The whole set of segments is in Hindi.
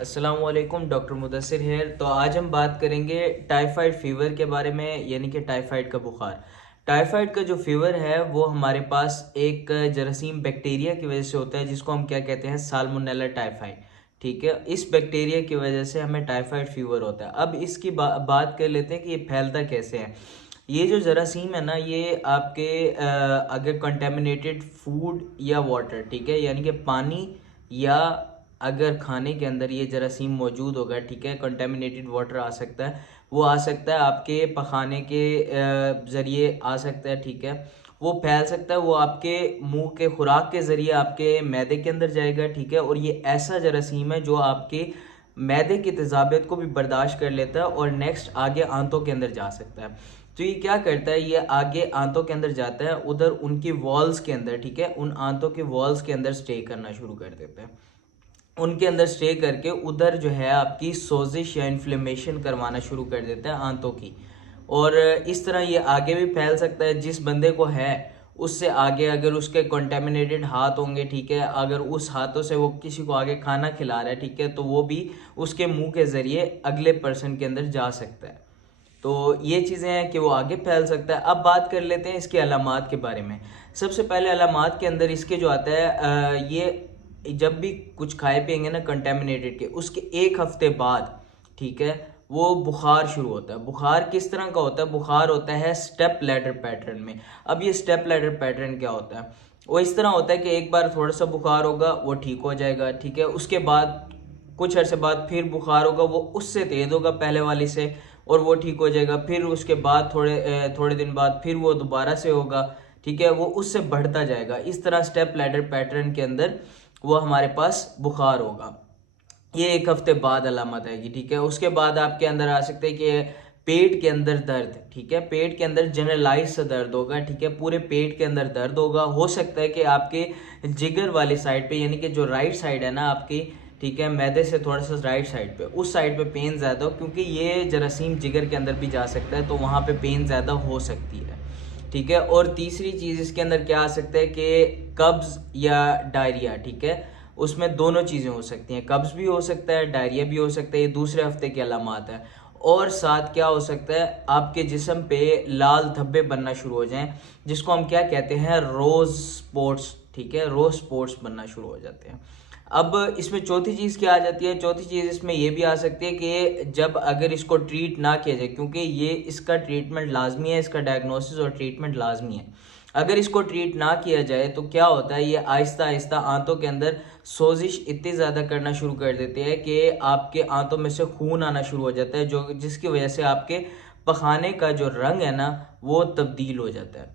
अस्सलाम वालेकुम, डॉक्टर मुदस्सिर है। तो आज हम बात करेंगे टाइफाइड फीवर के बारे में, यानी कि टाइफाइड का बुखार। टाइफाइड का जो फीवर है वो हमारे पास एक जरासीम बैक्टीरिया की वजह से होता है, जिसको हम क्या कहते हैं, साल्मोनेला टाइफाइड। ठीक है, इस बैक्टीरिया की वजह से हमें टाइफाइड फीवर होता है। अब इसकी बात कर लेते हैं कि ये फैलता कैसे है। ये जो जरासीम है ना, ये आपके अगर कंटेमिनेटेड फूड या वाटर, ठीक है, यानी कि पानी या अगर खाने के अंदर ये जरासीम मौजूद होगा, ठीक है, कंटेमिनेटेड वाटर आ सकता है, वो आ सकता है आपके पखाने के ज़रिए आ सकता है, ठीक है, वो फैल सकता है, वो आपके मुंह के खुराक के ज़रिए आपके मैदे के अंदर जाएगा, ठीक है। और ये ऐसा जरासीम है जो आपके मैदे की तेज़ाबियत को भी बर्दाश्त कर लेता है और नेक्स्ट आगे आंतों के अंदर जा सकता है। तो ये क्या करता है, ये आगे आंतों के अंदर जाता है, उधर उनकी वॉल्स के अंदर, ठीक है, उन आंतों के वॉल्स के अंदर स्टे करना शुरू कर देता है। उनके अंदर स्टे करके उधर जो है आपकी सोजिश या इन्फ्लेमेशन करवाना शुरू कर देता है आंतों की। और इस तरह ये आगे भी फैल सकता है, जिस बंदे को है उससे आगे अगर उसके कंटेमिनेटेड हाथ होंगे, ठीक है, अगर उस हाथों से वो किसी को आगे खाना खिला रहा है, ठीक है, तो वो भी उसके मुंह के ज़रिए अगले पर्सन के अंदर जा सकता है। तो ये चीज़ें हैं कि वो आगे फैल सकता है। अब बात कर लेते हैं इसकी अलामात के बारे में। सबसे पहले अलामात के अंदर इसके जो आता है, ये जब भी कुछ खाए पिएंगे ना कंटेमिनेटेड के, उसके एक हफ्ते बाद, ठीक है, वो बुखार शुरू होता है। बुखार किस तरह का होता है? बुखार होता है स्टेप लैडर पैटर्न में। अब ये स्टेप लैडर पैटर्न क्या होता है? वो इस तरह होता है कि एक बार थोड़ा सा बुखार होगा, वो ठीक हो जाएगा, ठीक है, उसके बाद कुछ अर्से बाद फिर बुखार होगा, वो उससे तेज़ होगा पहले वाली से, और वो ठीक हो जाएगा। फिर उसके बाद थोड़े दिन बाद फिर वो दोबारा से होगा, ठीक है, वो उससे बढ़ता जाएगा। इस तरह स्टेप लैडर पैटर्न के अंदर वो हमारे पास बुखार होगा। ये एक हफ्ते बाद अलामत आएगी, ठीक है। उसके बाद आपके अंदर आ सकते हैं कि पेट के अंदर दर्द, ठीक है, पेट के अंदर जनरलाइज सा दर्द होगा, ठीक है, पूरे पेट के अंदर दर्द होगा। हो सकता है कि आपके जिगर वाली साइड पे, यानी कि जो राइट साइड है ना आपकी, ठीक है, मैदे से थोड़ा सा राइट साइड पे, उस साइड पे पेन ज़्यादा हो, क्योंकि ये जरासीम जिगर के अंदर भी जा सकता है, तो वहाँ पे पेन ज़्यादा हो सकती है, ठीक है। और तीसरी चीज़ इसके अंदर क्या आ सकता है कि कब्ज़ या डायरिया, ठीक है, उसमें दोनों चीज़ें हो सकती हैं, कब्ज़ भी हो सकता है, डायरिया भी हो सकता है। ये दूसरे हफ्ते की अलामात है। और साथ क्या हो सकता है, आपके जिस्म पे लाल धब्बे बनना शुरू हो जाएं, जिसको हम क्या कहते हैं, रोज़ स्पॉट्स, ठीक है, रोज़ स्पॉट्स बनना शुरू हो जाते हैं। अब इसमें चौथी चीज़ क्या आ जाती है? चौथी चीज़ इसमें ये भी आ सकती है कि जब अगर इसको ट्रीट ना किया जाए, क्योंकि ये इसका ट्रीटमेंट लाजमी है, इसका डायग्नोसिस और ट्रीटमेंट लाजमी है। अगर इसको ट्रीट ना किया जाए तो क्या होता है, ये आहिस्ता आहिस्ता आंतों के अंदर सोजिश इतनी ज़्यादा करना शुरू कर देती है कि आपके आंतों में से खून आना शुरू हो जाता है, जो जिसकी वजह से आपके पखाने का जो रंग है ना, वो तब्दील हो जाता है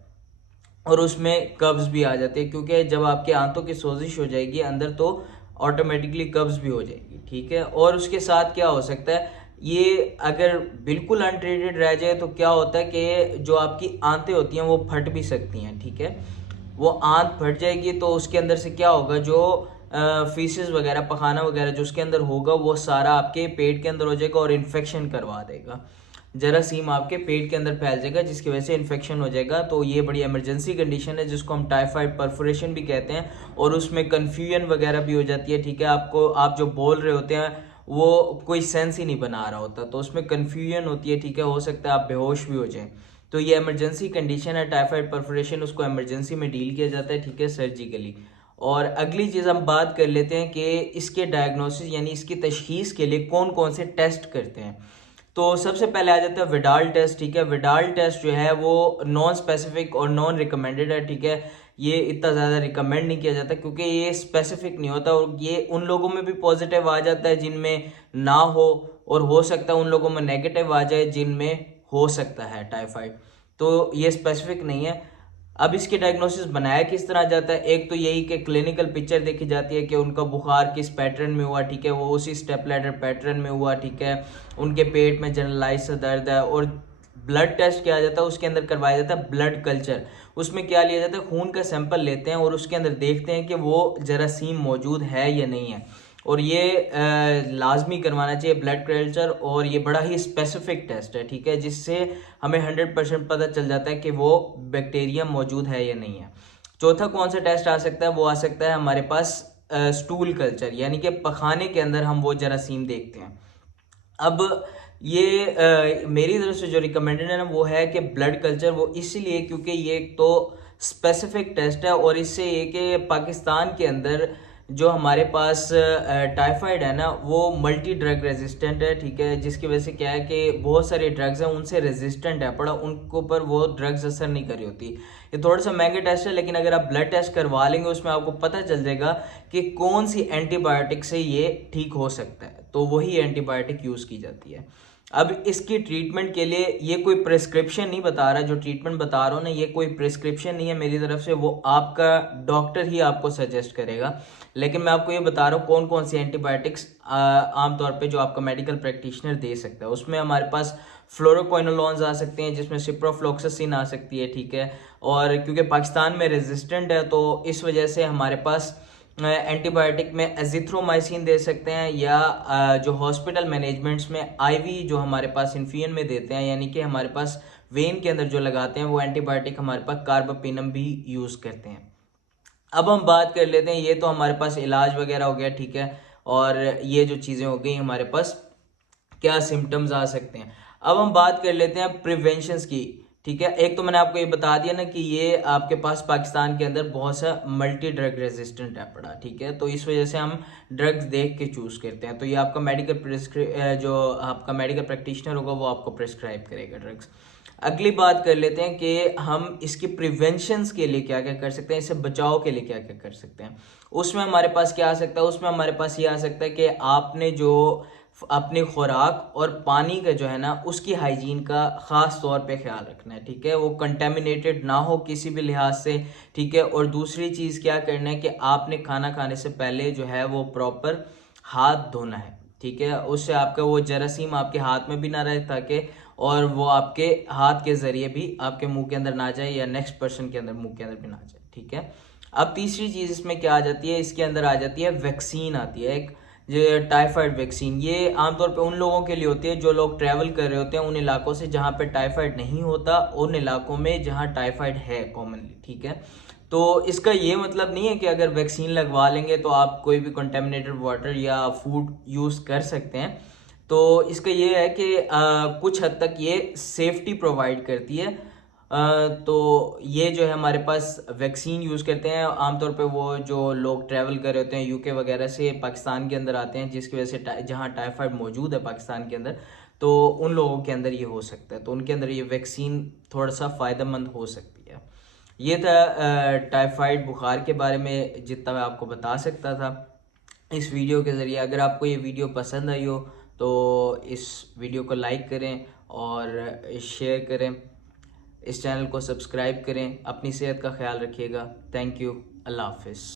और उसमें कब्ज़ भी आ जाती है। क्योंकि जब आपके आंतों की सोजिश हो जाएगी अंदर, तो ऑटोमेटिकली कब्ज़ भी हो जाएगी, ठीक है। और उसके साथ क्या हो सकता है, ये अगर बिल्कुल अनट्रीटेड रह जाए तो क्या होता है कि जो आपकी आंतें होती हैं वो फट भी सकती हैं, ठीक है। वो आंत फट जाएगी तो उसके अंदर से क्या होगा, जो फीसेस वगैरह, पखाना वगैरह जो उसके अंदर होगा, वो सारा आपके पेट के अंदर हो जाएगा और इन्फेक्शन करवा देगा। जरासीम आपके पेट के अंदर फैल जाएगा, जिसकी वजह से इन्फेक्शन हो जाएगा। तो ये बड़ी इमरजेंसी कंडीशन है, जिसको हम टाइफाइड परफोरेशन भी कहते हैं। और उसमें कन्फ्यूजन वगैरह भी हो जाती है, ठीक है। आप जो बोल रहे होते हैं वो कोई सेंस ही नहीं बना रहा होता, तो उसमें कन्फ्यूजन होती है, ठीक है। हो सकता है आप बेहोश भी हो जाएं। तो ये इमरजेंसी कंडीशन है टाइफाइड परफोरेशन, उसको इमरजेंसी में डील किया जाता है, ठीक है, सर्जिकली। और अगली चीज़ हम बात कर लेते हैं कि इसके डायग्नोसिस यानी इसकी तशखीस के लिए कौन कौन से टेस्ट करते हैं। तो सबसे पहले आ जाता है विडाल टेस्ट, ठीक है। विडाल टेस्ट जो है वो नॉन स्पेसिफिक और नॉन रिकमेंडेड है, ठीक है। ये इतना ज़्यादा रिकमेंड नहीं किया जाता, क्योंकि ये स्पेसिफिक नहीं होता, और ये उन लोगों में भी पॉजिटिव आ जाता है जिनमें ना हो, और हो सकता है उन लोगों में नेगेटिव आ जाए जिनमें हो सकता है टाइफाइड। तो ये स्पेसिफिक नहीं है। अब इसके डायग्नोसिस बनाया किस तरह जाता है? एक तो यही कि क्लिनिकल पिक्चर देखी जाती है कि उनका बुखार किस पैटर्न में हुआ, ठीक है, वो उसी स्टेप लैडर पैटर्न में हुआ, ठीक है, उनके पेट में जनरलाइज सा दर्द है। और ब्लड टेस्ट किया जाता है, उसके अंदर करवाया जाता है ब्लड कल्चर। उसमें क्या लिया जाता है, खून का सैंपल लेते हैं और उसके अंदर देखते हैं कि वो जरासीम मौजूद है या नहीं है। और ये लाजमी करवाना चाहिए ब्लड कल्चर, और ये बड़ा ही स्पेसिफिक टेस्ट है, ठीक है, जिससे हमें 100% पता चल जाता है कि वो बैक्टीरिया मौजूद है या नहीं है। चौथा कौन सा टेस्ट आ सकता है? वो आ सकता है हमारे पास स्टूल कल्चर यानी कि पखाने के अंदर हम वो जरासीम देखते हैं। अब ये मेरी तरफ से जो रिकमेंडेड है ना वो है कि ब्लड कल्चर, वो इसीलिए क्योंकि ये एक तो स्पेसिफिक टेस्ट है और इससे ये कि पाकिस्तान के अंदर जो हमारे पास टाइफाइड है ना वो मल्टी ड्रग रेजिस्टेंट है, ठीक है, जिसकी वजह से क्या है कि बहुत सारे ड्रग्स हैं उनसे रेजिस्टेंट है पड़ा, उनके ऊपर वो ड्रग्स असर नहीं कर रही होती। ये थोड़ा सा महंगे टेस्ट है, लेकिन अगर आप ब्लड टेस्ट करवा लेंगे उसमें आपको पता चल जाएगा कि कौन सी एंटीबायोटिक से ये ठीक हो सकता है, तो वही एंटीबायोटिक यूज़ की जाती है। अब इसकी ट्रीटमेंट के लिए ये कोई प्रिस्क्रिप्शन नहीं बता रहा, जो ट्रीटमेंट बता रहा हूँ ना ये कोई प्रिस्क्रिप्शन नहीं है मेरी तरफ से, वो आपका डॉक्टर ही आपको सजेस्ट करेगा। लेकिन मैं आपको ये बता रहा हूँ कौन कौन सी एंटीबायोटिक्स आमतौर पे जो आपका मेडिकल प्रैक्टिशनर दे सकता है। उसमें हमारे पास फ्लोरोक्विनोलोन्स आ सकते हैं, जिसमें सिप्रोफ्लॉक्सासिन आ सकती है, ठीक है, और क्योंकि पाकिस्तान में रेजिस्टेंट है तो इस वजह से हमारे पास एंटीबायोटिक में एजिथ्रोमाइसिन दे सकते हैं, या जो हॉस्पिटल मैनेजमेंट्स में आईवी जो हमारे पास इन्फ्यूजन में देते हैं, यानी कि हमारे पास वेन के अंदर जो लगाते हैं वो एंटीबायोटिक हमारे पास कार्बापेनम भी यूज़ करते हैं। अब हम बात कर लेते हैं, ये तो हमारे पास इलाज वगैरह हो गया, ठीक है, और ये जो चीज़ें हो गई हमारे पास क्या सिम्टम्स आ सकते हैं। अब हम बात कर लेते हैं प्रिवेंशंस की, ठीक है। एक तो मैंने आपको ये बता दिया ना कि ये आपके पास पाकिस्तान के अंदर बहुत सा मल्टी ड्रग रेजिस्टेंट है पड़ा, ठीक है, तो इस वजह से हम ड्रग्स देख के चूज़ करते हैं, तो ये आपका जो आपका मेडिकल प्रैक्टिशनर होगा वो आपको प्रिस्क्राइब करेगा ड्रग्स। अगली बात कर लेते हैं कि हम इसकी प्रिवेंशंस के लिए क्या क्या कर सकते हैं, इससे बचाव के लिए क्या क्या कर सकते हैं। उसमें हमारे पास क्या आ सकता है, उसमें हमारे पास ये आ सकता है कि आपने जो अपनी खुराक और पानी का जो है ना उसकी हाइजीन का ख़ास तौर पे ख्याल रखना है, ठीक है, वो कंटेमिनेटेड ना हो किसी भी लिहाज से, ठीक है। और दूसरी चीज़ क्या करना है कि आपने खाना खाने से पहले जो है वो प्रॉपर हाथ धोना है, ठीक है, उससे आपका वो जरासीम आपके हाथ में भी ना रहे, ताकि और वो आपके हाथ के ज़रिए भी आपके मुंह के अंदर ना जाए या नेक्स्ट पर्सन के अंदर मुंह के अंदर भी ना जाए, ठीक है। अब तीसरी चीज़ इसमें क्या आ जाती है, इसके अंदर आ जाती है वैक्सीन आती है एक, ये टाइफाइड वैक्सीन। ये आमतौर पे उन लोगों के लिए होती है जो लोग ट्रैवल कर रहे होते हैं उन इलाकों से जहाँ पे टाइफाइड नहीं होता, उन इलाकों में जहाँ टाइफाइड है कॉमनली, ठीक है। तो इसका ये मतलब नहीं है कि अगर वैक्सीन लगवा लेंगे तो आप कोई भी कंटेमिनेटेड वाटर या फूड यूज़ कर सकते हैं। तो इसका ये है कि कुछ हद तक ये सेफ्टी प्रोवाइड करती है। तो ये जो है हमारे पास वैक्सीन यूज़ करते हैं आमतौर पे वो जो लोग ट्रैवल कर रहे होते हैं यूके वगैरह से पाकिस्तान के अंदर आते हैं, जिसकी वजह से जहाँ टाइफाइड मौजूद है पाकिस्तान के अंदर, तो उन लोगों के अंदर ये हो सकता है, तो उनके अंदर ये वैक्सीन थोड़ा सा फ़ायदेमंद हो सकती है। ये था टाइफाइड बुखार के बारे में जितना मैं आपको बता सकता था इस वीडियो के ज़रिए। अगर आपको ये वीडियो पसंद आई हो तो इस वीडियो को लाइक करें और शेयर करें, इस चैनल को सब्सक्राइब करें, अपनी सेहत का ख्याल रखिएगा। थैंक यू, अल्लाह हाफिज़।